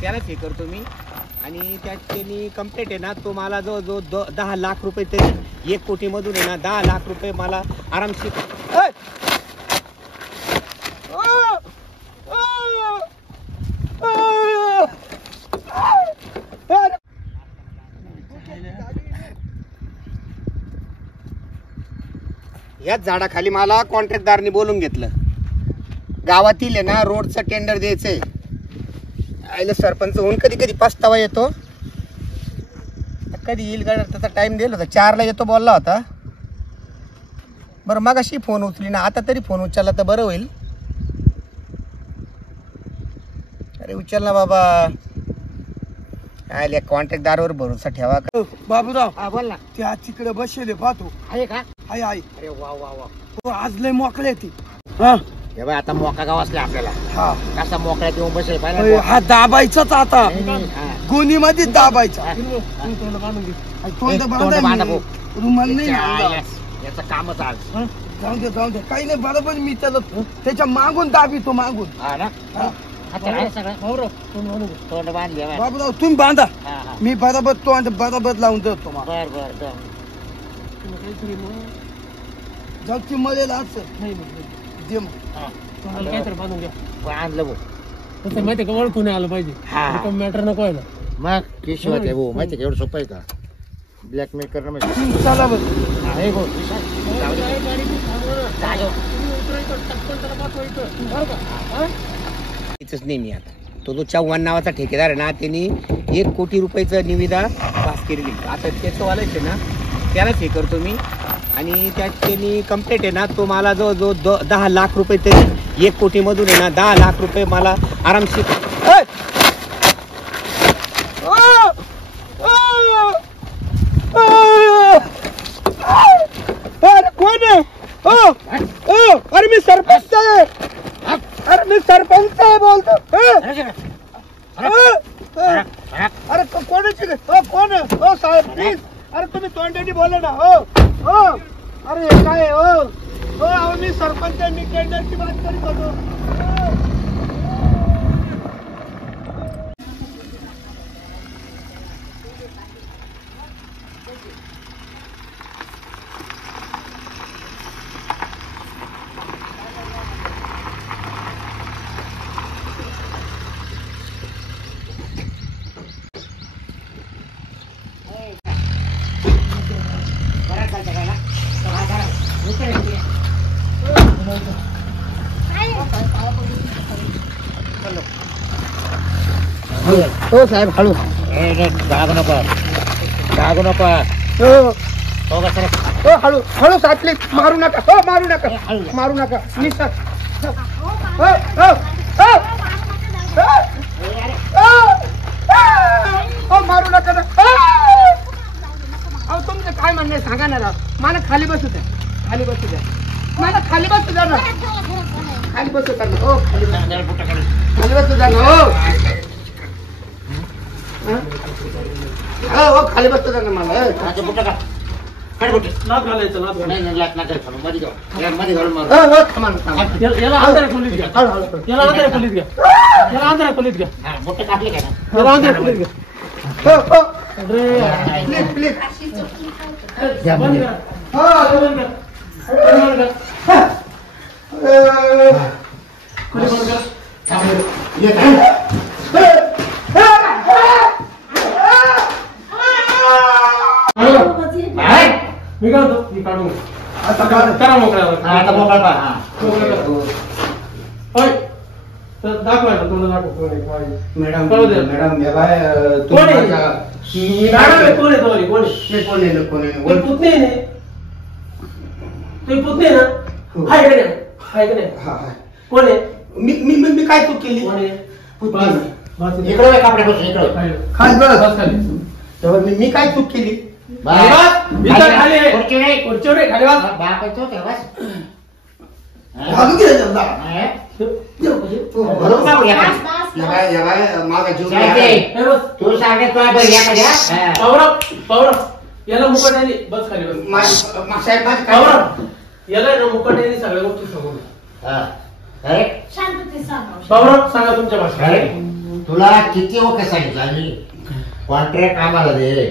त्यालाच हे करतो मी. आणि त्याची कंप्लेंट आहे ना, तो मला जो 10 लाख रुपये तरी 1 कोटी मधून आहे ना 10 लाख रुपये मला आरामशीर. याच झाडाखाली मला कॉन्ट्रॅक्टदारनी बोलून घेतलं. गावातील आहे ना रोडचं टेंडर द्यायचंय. आईला सरपंच होऊन कधी कधी पस्तावा येतो. कधी येईल गाडी, त्याचा टाइम दिला होता 4ला येतो बोलला होता. बरं मगाशी फोन उचली ना, आता तरी फोन उचलला तर बरं होईल. अरे उचल ना बाबा. आले कॉन्ट्रॅक्टदारवर भरोसा ठेवा. बाबूराव, हा बोल ना. त्या तिकडे बसले पाहतो. आहे का? हाय हाय. अरे वा वा वा. हो आज लय मोकळे ती. हा हे बघ आता मोका गाव असले आपल्याला. हा कसा मोकळ्यात येऊन बसेल पाहिजे. हा दाबायचाच आता. गोनी मध्ये दाबायचा. तोंड बांधा. रुमाल नाही ना. याचं कामच आज. जाऊ दे जाऊ दे, काही नाही. बरोबर मी त्याला त्याच्या मागून दाबितो मागून. हा ना. बाबूराव तुम्ही बांधा. मी बरोबर तोंड बरोबर लावून देतो. बर बर. जगती मरेल असं दे मग. आणलं भाऊ. तसं माहिती का, ओळखून आलं पाहिजे. मॅटर नको आहे ना. मग किशोर आहे भाऊ. माहिती का एवढं सोपं आहे का ब्लॅकमेल करणं. म्हणजे चला बघ. इथंच नेहमी आता तो जो चव्हाण नावाचा ठेकेदार आहे ना, त्यांनी 1 कोटी रुपयाचं निविदा पास केलेली. आता त्याचं वालायचं आहे ना, त्यालाच हे करतो मी. आणि त्याची कंप्लेंट आहे ना, तो मला जो 10 लाख रुपये तरी 1 कोटी मधून आहे ना 10 लाख रुपये मला आरामशीर. कोण आहे? अरे मी सरपंच आहे. अरे मी सरपंच आहे बोलतो. अरे कोणाची कोण आहे? हो साहेब प्लीज. अरे तुम्ही तोंडाने बोला ना. हो अरे काय हो मी सरपंच आहे. मी टेंडरची बात करीत होतो. हो साहेब हळू. जागू नको. हो हळू हळू साहेब प्लीज. मारू नका. हो मारू नका. मारू नका प्लीज सर. हो मारू नका ना. अहो तुमचं काय म्हणणं आहे सांगा ना. मला खाली बसू द्या. खाली बसू द्या. मला खाली बसू द्या ना. खाली बसू द्या ना. हो खाली बसू द्या ना. हो खाली बसतो ना मला. लाथ घालायचं. मध्ये घालून याला आंध्र खोलीत घ्या. याला आंध्र खोलीत घ्या. याला आंध्र खोलीत घ्या. मोठे काढले का? याला आंध्र खोलीत घ्या. Please please. बंद करा. बंद करा. खोली बंद करा. मी काय होतो मी काढून आता करा मोकळा. आता मोकळा. होय तर दाखवायचं. तोंड दाखव. मॅडम मॅडम हे बाय कोण आहे? कोण आहे? कोण पुतणी आहे ना? तुम्ही पुतणी आहे ना? हाय का नाही? हाय का नाही? कोण आहे? मी काय चूक केली? कोण आहे? इकडे कपडे बस. इकडे खास बस खाली. मी काय चूक केली? तू सांगे याला मुकट्याने बस खाली बस. याला मुकट्याने सगळ्या गोष्टी सांगून. बाबूराव सांगा तुमच्या भाषेत. तुला किती ओके सांगितलं आम्ही कॉन्ट्रॅक्ट आम्हाला दे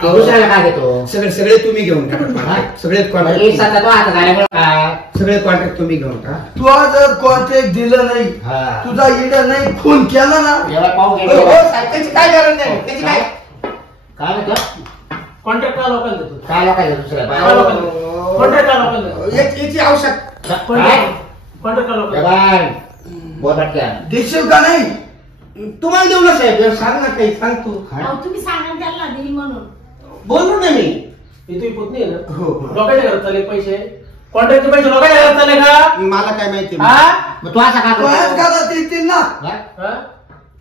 दुसऱ्याला काय देतो सगळे तुम्ही घेऊन टाका सगळे म्हणजे सतत हात झाल्यामुळे काय सगळे कॉन्ट्रॅक्ट तुम्ही घेऊन टाका. तू जर कॉन्ट्रॅक्ट दिलं नाही हा. तुझा इडा नाही फोन केला ना एवढा पाहून हो, गेलो हो, साहेब, त्याची काय गरज नाही त्याची काय काय म्हणतो कॉन्ट्रॅक्ट का लोकांना देतो काय लोकांचं दुसऱ्या काय लोकांना कॉन्ट्रॅक्ट का लोकांना देतो याची आवश्यक कॉन्ट्रॅक्ट का लोकांना बोलटक्या देशील का नाही तुम्हाला देऊ ना साहेब सांग ना काही सांग तू तुम्ही सांगा त्याला देईल म्हणून बोलू ना मी ही तुझी पुतणी आहे ना हो लोकांच्या घरात चालले पैसे कॉन्ट्रॅक्टचे पैसे लोकांच्या घरात चालले का मला काय माहिती हा मग तू असा का कोणाच करतो? घरात येतील ना हा? हा?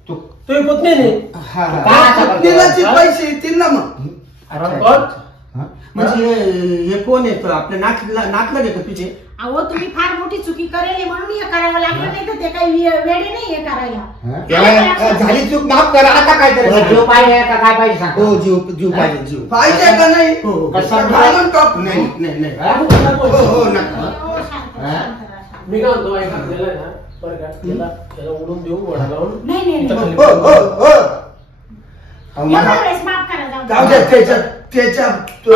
तू तुझी पुतणी नाही हा हा. काय असा करतो? तिलाचे पैसे येतील ना मग अरे कोण हा? म्हणजे हे कोण येतं आपल्या नातलं घेतं तुझे अहो तुम्ही फार मोठी चुकी करेल म्हणून हे करावं लागलं नाही तर ते काही वेडे नाही हे करायला हा? याला झाली चूक माफ करा आता काय तुला करायचं जीव पाहिजे का काय पाहिजे सांग हो जीव पाहिजे जीव पाहिजे का नाही हो हो. कसं घालून टाकू. नाही नाही नाही हा? हो हो नका हो, शांत हा? शांत राहा. मी काय म्हणतो ऐका त्याला ना बरं का त्याला उडून देऊ वडा लावून नाही नाही इथं नाही. खाली हो हो हो अहो, एवढ्या मला वेळेस माफ करा जाऊ जाऊ द्या. दे त्याच्या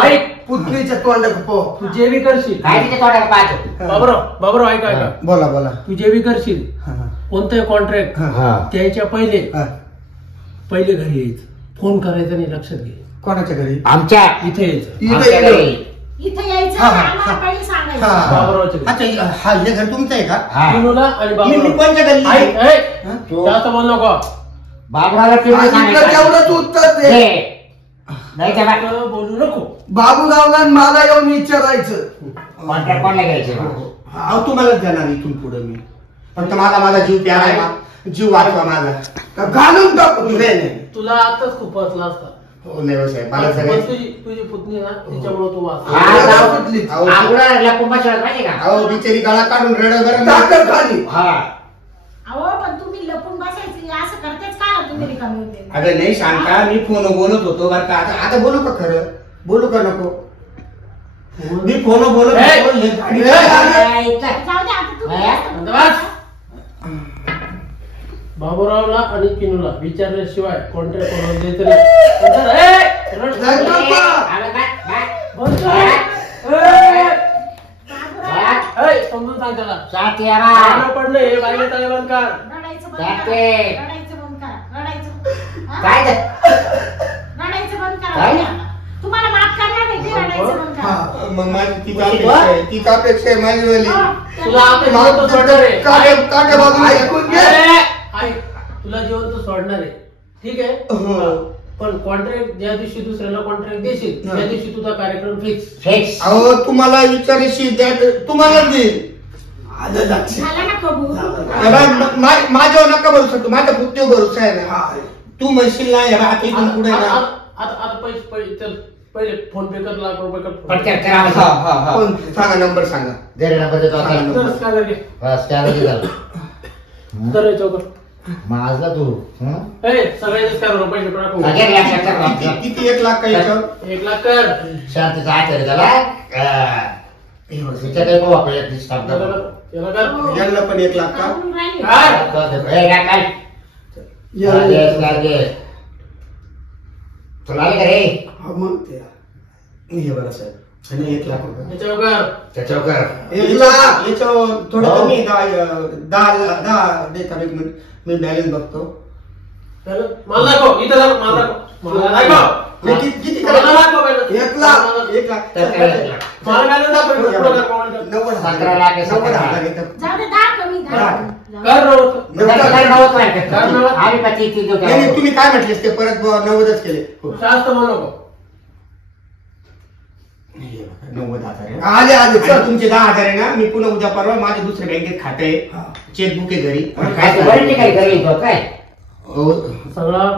ऐक. पुतणीच्या तोंडात पो तू जे बी करशील काय तिथे तोंडाला पाहतो बाबराव ऐका ऐका बोला बोला तू जे बी करशील हा, हा. कोणतंही कॉन्ट्रॅक्ट हा. त्याच्या पहिले हा. घरी यायचं फोन करायचा नाही लक्षात घे कोणाच्या घरी आमच्या इथे यायचं इकडे आमच्या इकडे. घरी. इथं यायचं हा, हा, आम्हाला हा. पहिले सांगायचं हा. बाबरावच्या घरी. अच्छा हा हे घर तुमचं आहे का हा. पिनूला आणि मी बाबराव कोणत्या घरी ऐक, ऐक. हा? तो- जास्त बोल नको बाबराला पिऊन आणि इकडं सांगितलं. तेवढंच उत्तर दे दे. नाही त्या बाई- जास्त बोलू नको बाबूरावला आणि मला येऊन विचारायचं कॉन्ट्रॅक्ट कोणाला घ्यायचं अहो तुम्हालाच देणार इथून पुढे मी फक्त माझा जीव प्यारा आहे ना जीव वाचवा माझा का घालून टाकू नाही नाही तुला आताच खूप वाचला असता हो नाही हो साहेब मला पण सगळे तुझी पुतणी आहे ना तिच्यामुळे तू वाचला हा, जाऊ. सुटली. अहो, आंघोळाला कुंभा शिवाय माहिती का अहो बिचारी गळा काढून रड बरं टाकलं खाली हा अहो पण तुम्ही लपून बसायचं असं करतेच का तुम्ही रिकामी होते अगं नाही शांता मी फोन बोलत होतो बरं का आता बोलू का खरं बोलू का नको मी फोन बोलत ए! होतो हे गाडी- ए, इथं. जाऊ दे आता तुम्ही हा? जास्त बोलू बस. नका. बाबूरावला आणि पिनूला विचारल्याशिवाय कॉन्ट्रॅक्ट कोणाला द्यायचं नाही. नंतर, ए! रड- नाही बाबा. आलं काय? काय? बंद कर. बाबूराव, ए, समजून सांग त्याला साथ या बा. गाणं पडलं हे बाईला तळे बंद कर रडायचं बंद जाते. करा. रडायचं बंद करा. रडायचं हा? काय ते? रडायचं बंद काय? करा. तुम्हाला माफ करणार नाही ते रडायचं बंद करा. हा. मग माझी तीच अपेक्षा आहे तीच अपेक्षा आहे माझी वाली हो, तुला आपल्या जिवंत सोडणार आहे काट्या बाजूला ऐकून घे ऐक, तुला जिवंत सोडणार आहे ठीक आहे हो. पण कॉन्ट्रॅक्ट ज्या दिवशी दुसऱ्याला कॉन्ट्रॅक्ट देशील हा. त्या दिवशी तुझा कार्यक्रम फिक्स फिक्स. अहो तुम्हाला विचारायची द्या तुम्हाला देईल आलं लक्षात झाला ना कबूल माझ्यावर नका भरोसा तू माझ्या पुत्यावर भरोसा आहे ना हा. तू म्हणशील ना याला आता इथून पुढे ना आता पैसे चल पहिले फोन पे कर लाख रुपये कर पटकन करा हा म्हणजे. हा हा कोण? सांगा नंबर सांगा दे रे नंबर देतो आता. हा. तर स्कॅनर घे बस त्याला दे झालं. तर याच्यावर कर. माझला तू हं? ए सगळ्यांचे स्कॅनर पैसे टाकू अगे रे, अक्षर कर बाप. किती 1 लाख काही याच्यावर? 1 लाख कर शांतीचा हात आहे रे त्याला तिच्या काही पाहू आपण एक दिवस काम याला करू. कर, याला कर हो. यांना पण 1 लाख का कबूल राहिले. काय? ए, काय काय? लागेल, लागेल. तुला आले का रे? हा, मग ते हे बरं साहेब आणि 1 लाख रुपये याच्यावर कर त्याच्यावर कर. 1 लाख याच्यावर थोडं हो. कमी 10 देता 1 मिनिट मी बॅलन्स बघतो त्याला मला दाखव इथं दाखव मला दाखव मला दाखव हे किती मला करायचं? दाखव पहिलं. 1 लाख. 1 लाख तर काय लागलं? मला balance दाखव इकडं. पुढं कर, मोबाईल कर. 90,000 लाख आहे, 90,000 येतं. जाऊ दे दहा कमी दहा दहा. कमी. कर नव्हतं. त्याला नव्वद मार्क आहेत. काय नव्वद? आम्ही पण ती देऊ नाही, नाही, त्याला. तुम्ही काय म्हटलेस ते परत 90च केले हो. जास्त म्हणू नको 90,000 आहे. आले आले चल चल तुमचे 10,000 आहे ना मी पुन्हा उद्या परवा माझ्या दुसऱ्या बँकेत खाते आहे चेकबुक आहे घरी काय तू बरं ठिकाणी घरी येतो काय? हो सगळा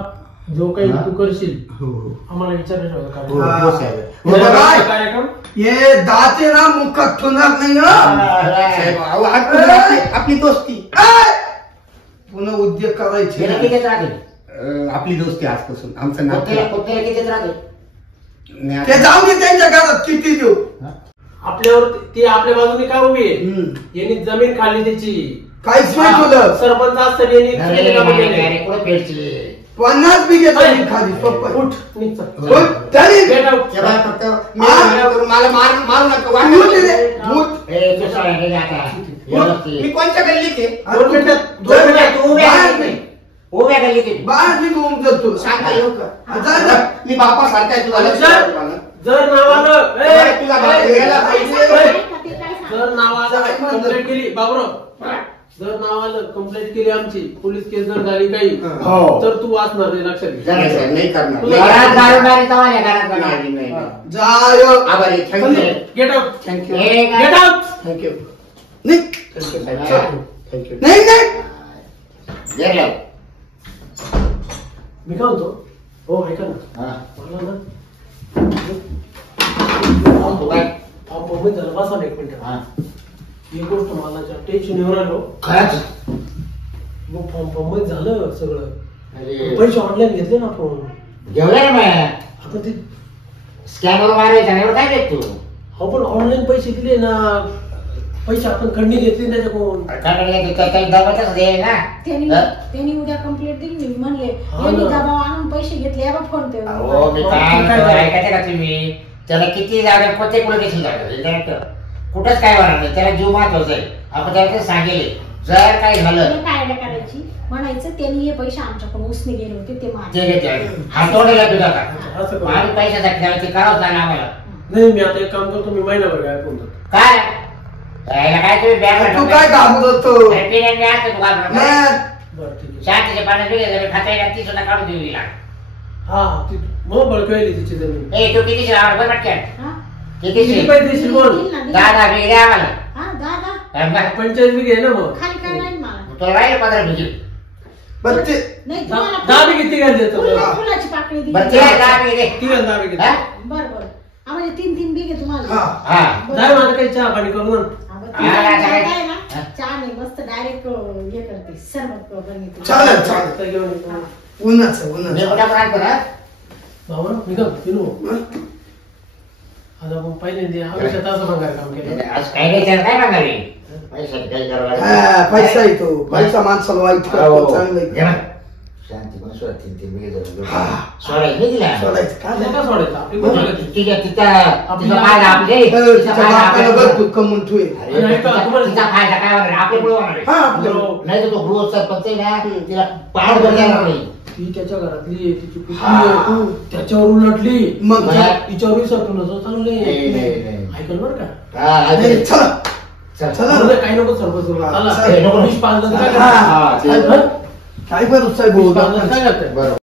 जो काही हा? तू करशील हो हो आम्हाला विचारल्याशिवाय काय हो, हा. हो, साहेब. हे बघा. कार्यक्रम हे दाते ना मुखात ठेवणार नाही साहेब, अहो, आज आपली दोस्ती पुन्हा उद्योग करायचे गेल्या कितीच राहते? आपली दोस्ती आजपासून आमचं नाव कोणत्याला कितीच राहते? नाही, ते आता- जाऊ दे त्यांच्या घरात किती देऊ आपल्यावर ती आपल्या बाजूने काय उभी आहे हम्म. यांनी जमीन खाल्ली त्याची काहीच नाही तुला सरपंच असतं नाही, कुठं पेटची 50 बिघे जमीन खाली सोपं. उठ निघ चल. बोल, तरी Get out. तेव्हा फक्त मला मारू नका मूठ वाटलं. रे, मूठ. ए तू सगळ्या गेले आता मी कोणत्या गल्लीत आहे? 2 मिनिटात जर उभ्या गेली की बाहेर मी घुमून जातो. सांगता येऊ का? जा, जा. मी बापासारखा आहे, तुला लक्ष जर- द्यावं मला. जर नावानं ए, तुला बाप ए, यायला पाहिजे. जर नावाला कंप्लेंट केली बाबूराव, जर नावाला कंप्लेंट केली आमची, पोलीस केस जर झाली काही हो. तर तू वाचणार नाही, लक्षात घे. नाही सर, नाही करणार. घरात दारू तवाल्या घरात नाही, नाही, नाही. जा यो. आभारी, thank you. Get out, thank you. Get out. Thank you. निघ. थँक्यू. नाही नाही गेलं मी काय म्हणतो, हो ऐका ना, मला ना फॉर्म फॉर्म झालं, बसा ना एक मिनिट. ही गोष्ट मला टेन्शन येऊन राहिलो. खरंच मग फॉर्म फॉर्म झालं सगळं, अरे पैसे ऑनलाईन घेतले ना आपण. जेवलं ना मग आता ते स्कॅनर मारायचा एवढं काय देत तू हो, पण ऑनलाईन पैसे दिले ना, पैसे आपण खंडी घेतली त्याच्याकडून. काही दबातच दे ना त्यांनी उद्या कंप्लेंट दिली. मी म्हणले यांनी दबाव आणून पैसे घेतले, या बा फोन पे. हो मी काय ऐकायचं का तुम्ही त्याला किती जागा कोणते कुठे देखील जागा कुठंच काय होणार नाही, त्याला जीव महत्वाचा आहे. आपण त्याला ते सांगेल जर काय झालं काय आयडिया करायची, म्हणायचं त्यांनी हे पैसे आमच्याकडून उसने गेले होते ते मार. ते घेते हातोडीला तुझा का असं करू. आम्ही पैशासाठी त्याला ते करावं लागलं आम्हाला नाही, मी आता एक काम करतो, मी महिनाभर काय म्हणतो. काय यायला काय तुम्ही बॅग तू काय घाबरत होतो? नाही नाही. बरं ठीक आहे. शांतीचे पाण्यात गेले खाता ती सुद्धा काढून देऊ तिला हा ती मग बळकळली तिची जमीन. ए तू कितीची रावण बघ पटकन हा? कितीची किती पैसे देशील बोल. देईल ना, देईल. 10 बिघे आम्हाला हा, दादा 45 बी घे ना मग. खाली काय नाही मला. तुला राहील 15 बिघे बरं ते नाही 10 बी किती घ्यायचे फुलाची पाकळी दिली. बरं तिला 10 बिघे ठीक आहे, 10 बी घे. हा? बरं बरं आम्हाला 3-3 बिघे तुम्हाला. हा. हा जाय मला काही चहा पाणी करून आण. चहा नाही, मस्त डायरेक्ट हे करते, सरबत बनवते. चालेल चालेल. आता घेऊन येतो. उन्हाचं मी उन्हाचं कुठं पण आणतो ना बाबा मी काय पिनू आता आपण पहिल्यांदा आयुष्यात असं बघायला काम केलं. आज काही नाही त्याला काय सांगावे पैशासाठी काही करावं लागेल. हा, पैसा येतो पैसा माणसाला वाईट करतो चांगलं हे आहे. बघ, शांती पण सोडा 3-3 बिघे जवळ हा. सोडायचं नाही तिला सोडायचं का आता नाही? का सोडायचं? आपली गोष्ट आहे. तिच्या तिचा फायदा आपले तिच्या बापाला बघ तू कमवून ठेव. तिचा फायदा काय होणार आपल्या पुढे होणार आहे. हा आपलं. नाही तर तो गृह सरपंच आहे ना तिला पाड बदलणार नाही. ती त्याच्या घरातली आहे, तिची कुटुंब हा. आहे. त्याच्यावर उलटली मग तिच्यावर सरपण चांगलं नाही, नाही, नाही. ऐकल बरं का. हा, नाही, चला चल. चला बरं, काही नको सरपंच हा, चला. नको. विष पाजलं तर काय हा. करताय? काय बरं साहेब विष पाजलं तर काय करताय? बरोबर